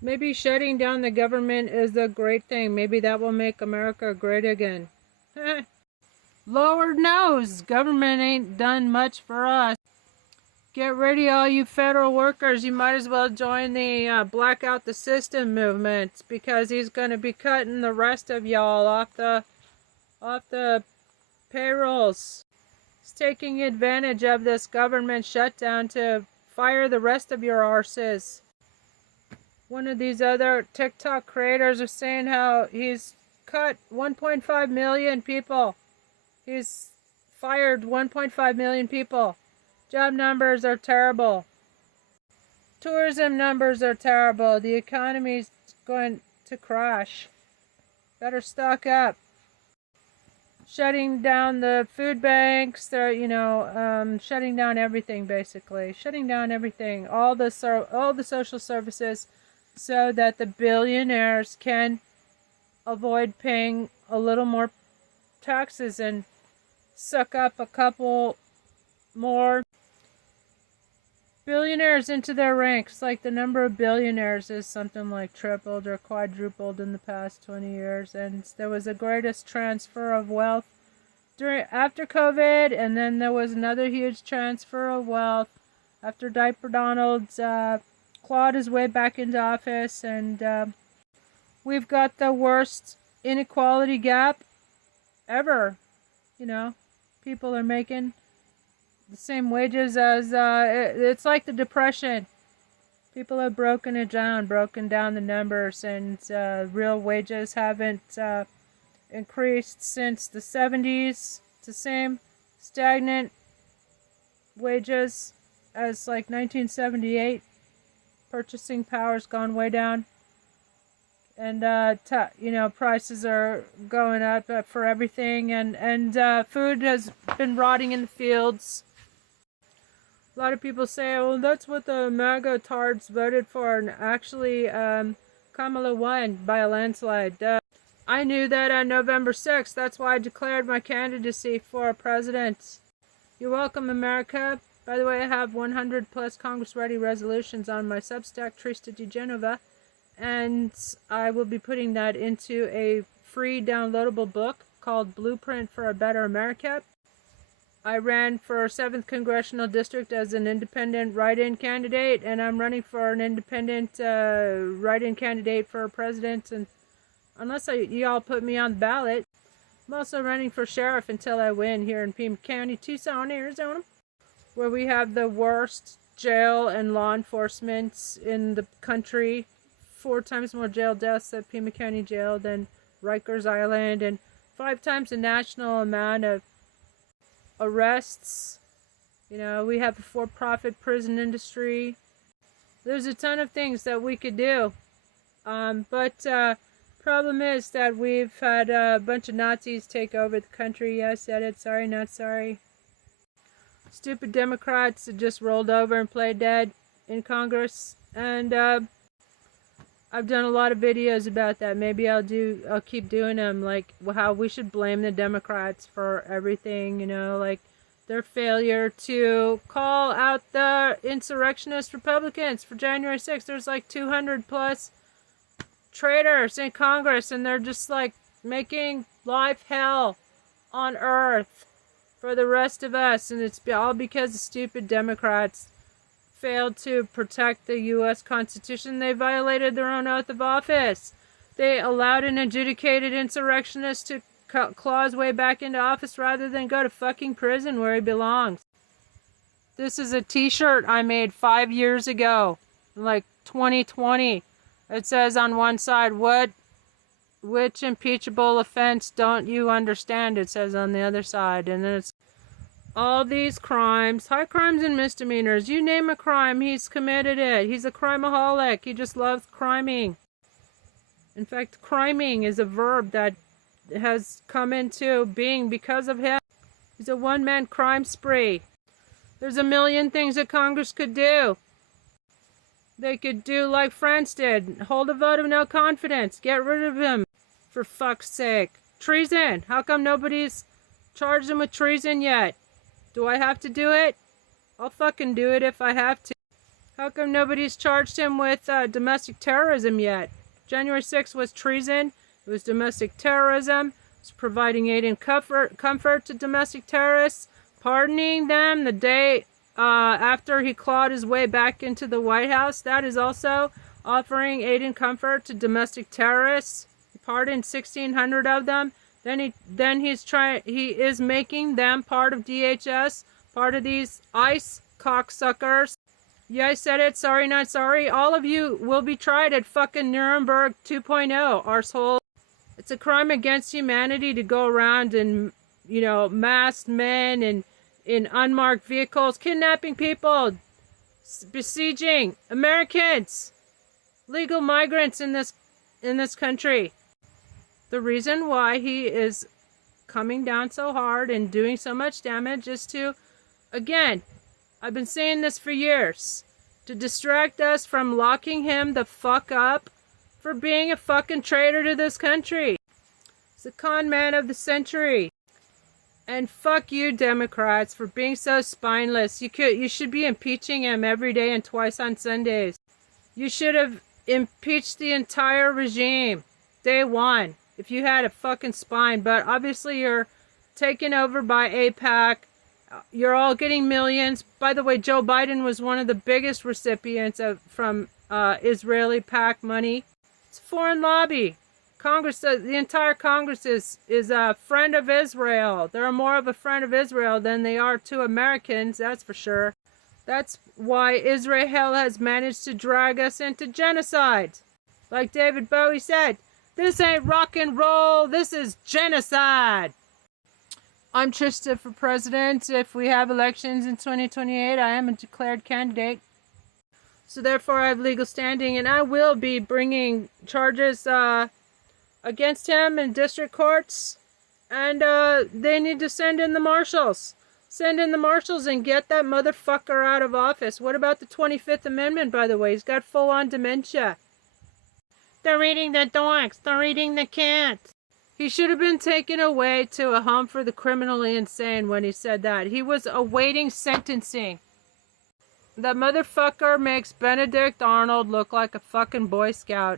Maybe shutting down the government is a great thing. Maybe that will make America great again. Lord knows, government ain't done much for us. Get ready, all you federal workers. You might as well join the blackout the system movement, because he's going to be cutting the rest of y'all off the payrolls. He's taking advantage of this government shutdown to fire the rest of your arses. One of these other TikTok creators was saying how he's cut 1.5 million people. He's fired 1.5 million people. Job numbers are terrible. Tourism numbers are terrible. The economy's going to crash. Better stock up. Shutting down the food banks. They're, shutting down everything, basically. Shutting down everything. All the social services, so that the billionaires can avoid paying a little more taxes and suck up a couple more billionaires into their ranks. Like, the number of billionaires is something like tripled or quadrupled in the past 20 years, and there was the greatest transfer of wealth after COVID, and then there was another huge transfer of wealth after Diaper Donald's clawed his way back into office, and we've got the worst inequality gap ever. People are making the same wages as it's like the Depression. People have broken down the numbers, and real wages haven't increased since the 70s. It's the same stagnant wages as like 1978. Purchasing power's gone way down, and prices are going up for everything, and food has been rotting in the fields. A lot of people say, "Oh, that's what the MAGA tards voted for," and actually, Kamala won by a landslide. I knew that on November 6th. That's why I declared my candidacy for president. You're welcome, America. By the way, I have 100 plus Congress-ready resolutions on my Substack, Trista DeGenova, and I will be putting that into a free downloadable book called Blueprint for a Better America. I ran for 7th Congressional District as an independent write-in candidate, and I'm running for an independent write-in candidate for president, and unless y'all put me on the ballot. I'm also running for sheriff until I win here in Pima County, Tucson, Arizona, where we have the worst jail and law enforcement in the country. 4 times more jail deaths at Pima County Jail than Rikers Island, and 5 times the national amount of arrests. We have a for-profit prison industry. There's a ton of things that we could do. But problem is that we've had a bunch of Nazis take over the country. Yeah, I said it. Sorry, not sorry. Stupid Democrats that just rolled over and played dead in Congress. And I've done a lot of videos about that. Maybe I'll keep doing them, like how we should blame the Democrats for everything, like their failure to call out the insurrectionist Republicans for January 6th. There's like 200 plus traitors in Congress, and they're just like making life hell on earth for the rest of us, and it's all because the stupid Democrats failed to protect the U.S. Constitution. They violated their own oath of office. They allowed an adjudicated insurrectionist to claw his way back into office rather than go to fucking prison where he belongs. This is a t-shirt I made 5 years ago, like 2020. It says on one side, which impeachable offense don't you understand? It says on the other side, and then it's all these crimes, high crimes and misdemeanors. You name a crime, he's committed it. He's a crimeaholic. He just loves criming. In fact, criming is a verb that has come into being because of him. He's a one-man crime spree. There's a million things that Congress could do. They could do like France did. Hold a vote of no confidence. Get rid of him, for fuck's sake. Treason. How come nobody's charged him with treason yet? Do I have to do it? I'll fucking do it if I have to. How come nobody's charged him with domestic terrorism yet? January 6th was treason. It was domestic terrorism. It was providing aid and comfort to domestic terrorists. Pardoning them the day after he clawed his way back into the White House. That is also offering aid and comfort to domestic terrorists. He pardoned 1,600 of them. He is making them part of DHS, part of these ICE cocksuckers. Yeah, I said it. Sorry, not sorry. All of you will be tried at fucking Nuremberg 2.0, arsehole. It's a crime against humanity to go around and, masked men and in unmarked vehicles, kidnapping people, besieging Americans, legal migrants in this country. The reason why he is coming down so hard and doing so much damage is to, again, I've been saying this for years, to distract us from locking him the fuck up for being a fucking traitor to this country. He's the con man of the century. And fuck you, Democrats, for being so spineless. You should be impeaching him every day and twice on Sundays. You should have impeached the entire regime day one if you had a fucking spine. But obviously you're taken over by AIPAC. You're all getting millions. By the way, Joe Biden was one of the biggest recipients from Israeli PAC money. It's a foreign lobby. Congress, the entire Congress is a friend of Israel. They're more of a friend of Israel than they are to Americans, that's for sure. That's why Israel has managed to drag us into genocide. Like David Bowie said, this ain't rock and roll, this is genocide. I'm Trista for president. If we have elections in 2028, I am a declared candidate. So therefore I have legal standing, and I will be bringing charges against him in district courts. And they need to send in the marshals. Send in the marshals and get that motherfucker out of office. What about the 25th Amendment, by the way? He's got full-on dementia. They're eating the dogs. They're eating the cats. He should have been taken away to a home for the criminally insane when he said that. He was awaiting sentencing. That motherfucker makes Benedict Arnold look like a fucking Boy Scout.